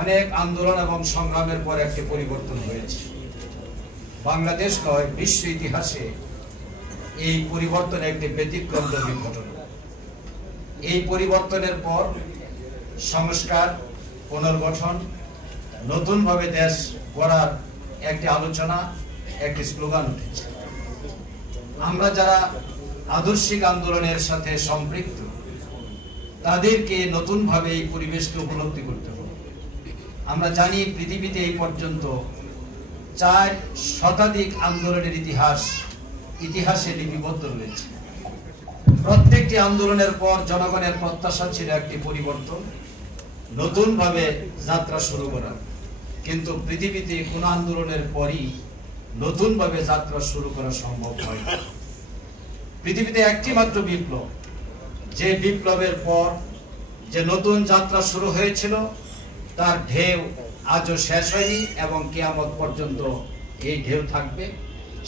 অনেক আন্দোলন এবং সংগ্রামের পর একটি পরিবর্তন হয়েছে। বাংলাদেশ নয়, বিশ্ব ইতিহাসে এই পরিবর্তন একটি ব্যতিক্রমধর্মী ঘটনা। এই পরিবর্তনের পর সংস্কার, পুনর্গঠন, নতুনভাবে দেশ গড়ার একটি আলোচনা, একটি স্লোগান উঠেছে। আমরা যারা আদর্শিক আন্দোলনের সাথে সম্পৃক্ত, তাদেরকে নতুনভাবে এই পরিবেশকে উপলব্ধি করতে হবে। আমরা জানি পৃথিবীতে এই পর্যন্ত 4 শতাধিক আন্দোলনের ইতিহাসে লিপিবদ্ধ রয়েছে। প্রত্যেকটি আন্দোলনের পর জনগণের প্রত্যাশা ছিল একটি পরিবর্তন, নতুনভাবে যাত্রা শুরু করা। কিন্তু পৃথিবীতে কোন আন্দোলনের পরই নতুনভাবে যাত্রা শুরু করা সম্ভব হয় না। পৃথিবীতে একটি মাত্র বিপ্লব, যে বিপ্লবের পর যে নতুন যাত্রা শুরু হয়েছিল, তার ঢেউ আজও শেষ হয়নি এবং কিয়ামত পর্যন্ত এই ঢেউ থাকবে।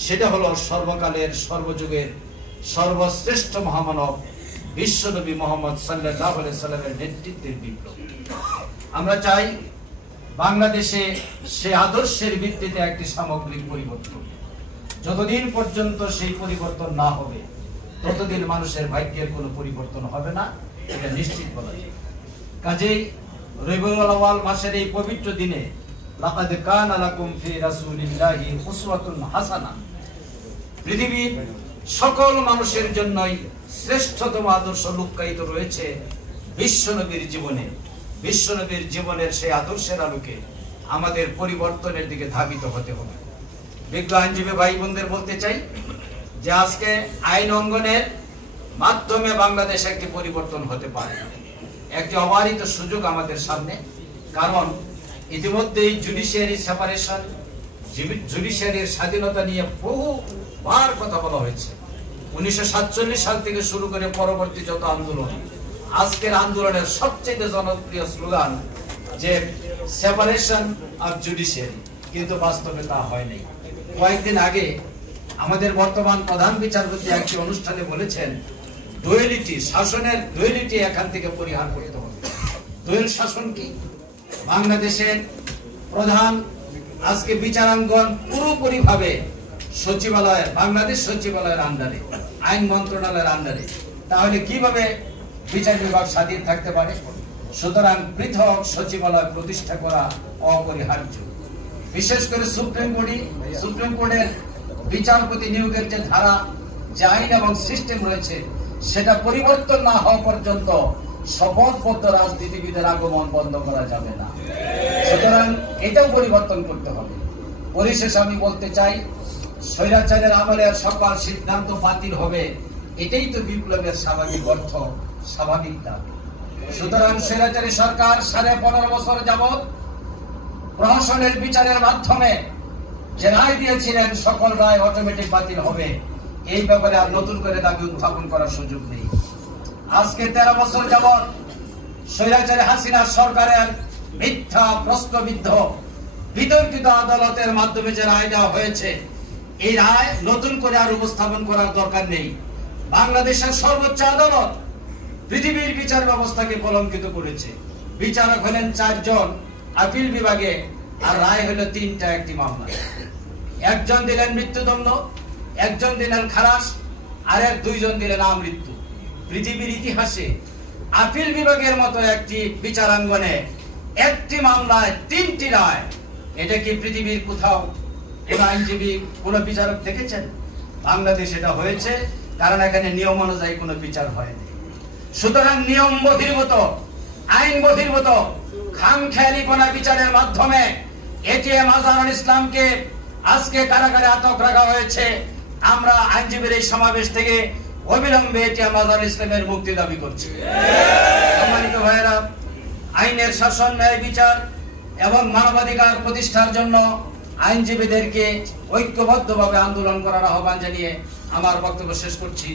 সেটা হলো সর্বকালের, সর্বযুগের সর্বশ্রেষ্ঠ মহামানব বিশ্বনবী মুহাম্মদ সাল্লাল্লাহু আলাইহি সাল্লামের নেতৃত্বের বিপ্লব। আমরা চাই বাংলাদেশে সে আদর্শের ভিত্তিতে একটি সামগ্রিক পরিবর্তন। যতদিন পর্যন্ত সেই পরিবর্তন না হবে, ততদিন মানুষের ভাগ্যের কোনো পরিবর্তন হবে না, এটা নিশ্চিত বলা যায়। কাজেই রবিউল আউয়াল মাসের এই পবিত্র দিনে লাকাদ কানা লাকুম ফি রাসূলিল্লাহি উসওয়াতুন হাসানাহ, পৃথিবীর সকল মানুষের জন্যই শ্রেষ্ঠতম আদর্শ লুক্কায়িত রয়েছে বিশ্বনবীর জীবনে। বিশ্বনবীর জীবনের সেই আদর্শের আলোকে আমাদের পরিবর্তনের দিকে ধাবিত হতে হবে। বিজ্ঞ আইনজীবী ভাই বোনদের বলতে চাই যে আজকে আইন অঙ্গনের মাধ্যমে বাংলাদেশে একটি পরিবর্তন হতে পারে, একটি অবারিত সুযোগ আমাদের সামনে। কারণ ইতিমধ্যেই জুডিশিয়ারি সেপারেশন, জুডিশিয়ারির স্বাধীনতা নিয়ে বহুবার কথা বলা হয়েছে। 1947 সাল থেকে শুরু করে পরবর্তী যত আন্দোলন, আজকের আন্দোলনের সবচেয়ে জনপ্রিয় স্লোগান যে সেপারেশন অফ জুডিশিয়ারি, কিন্তু বাস্তবে তা হয় নাই। কয়েকদিন আগে আমাদের বর্তমান প্রধান বিচারপতি একটি অনুষ্ঠানে বলেছেন, ডুয়েলিটি, শাসনের ডুয়েলিটি এখান থেকে পরিহার করতে হবে। ডুয়েল শাসন কি? বাংলাদেশের প্রধান আজকে বিচারাঙ্গন পুরোপুরি ভাবে সচিবালয়ের, বাংলাদেশ সচিবালয়ের আন্ডারে, আইন মন্ত্রণালয়ের আন্ডারে। তাহলে কিভাবে বিচার বিভাগ স্বাধীন থাকতে পারে? সুতরাং পৃথক সচিবালয় প্রতিষ্ঠা করা অপরিহার্য। বিশেষ করে সুপ্রিম কোর্টের বিচারপতি নিয়োগের যে ধারা, যে আইন এবং সিস্টেম রয়েছে, সেটা পরিবর্তন না হওয়া পর্যন্ত শপথবদ্ধ রাজনীতিবিদের আগমন বন্ধ করা যাবে না। সুতরাং এটাও পরিবর্তন করতে হবে। পরিশেষে আমি বলতে চাই, স্বৈরাচারের আমলের সকল সিদ্ধান্ত বাতিল হবে, এটাই তো বিপ্লবের স্বাভাবিক অর্থ, স্বাভাবিক দাবি। সুতরাং স্বৈরাচারী সরকার 15.5 বছর যাবৎ প্রহসনের বিচারের মাধ্যমে যে রায় দিয়েছিলেন, সকল রায় অটোমেটিক বাতিল হবে। এই ব্যাপারে আর নতুন করে দাবি উত্থাপন করার সুযোগ নেই। আজকে 13 বছর যাবৎ স্বৈরাচারী হাসিনা সরকারের মিথ্যা প্রশ্নবিদ্ধ বিতর্কিত আদালতের মাধ্যমে যে রায় দেওয়া হয়েছে, এই রায় নতুন করে আর উপস্থাপন করার দরকার নেই। বাংলাদেশের সর্বোচ্চ আদালত পৃথিবীর বিচার ব্যবস্থাকে কলঙ্কিত করেছে। বিচারক হলেন 4 জন আপিল বিভাগে, আর রায় হলো 3টা একটি মামলা। একজন দিলেন মৃত্যুদণ্ড, একজন দিলেন খালাস, আর 2জন দিলেন আমৃত্যু। পৃথিবীর ইতিহাসে আপিল বিভাগের মতো একটি বিচারাঙ্গনে একটি মামলায় 3টি রায়, এটা কি পৃথিবীর কোথাও কোন আইনজীবী, কোন বিচারক দেখেছেন? বাংলাদেশ এটা হয়েছে কারণ এখানে নিয়ম অনুযায়ী কোনো বিচার হয়নি। সুতরাং নিয়ম বহির্ভূত, আইন বহির্ভূত খামখেয়ালিপনা বিচারের মাধ্যমে এটিএম আজহারুল ইসলামকে আজকে কারাগারে আটক রাখা হয়েছে। আমরা আইনজীবীর এই সমাবেশ থেকে অবিলম্বে এটিএম আজহারুল ইসলামের মুক্তি দাবি করছি। সম্মানিত ভাইয়েরা, আইনের শাসন, ন্যায় বিচার এবং মানবাধিকার প্রতিষ্ঠার জন্য আইনজীবীদেরকে ঐক্যবদ্ধভাবে আন্দোলন করার আহ্বান জানিয়ে আমার বক্তব্য শেষ করছি।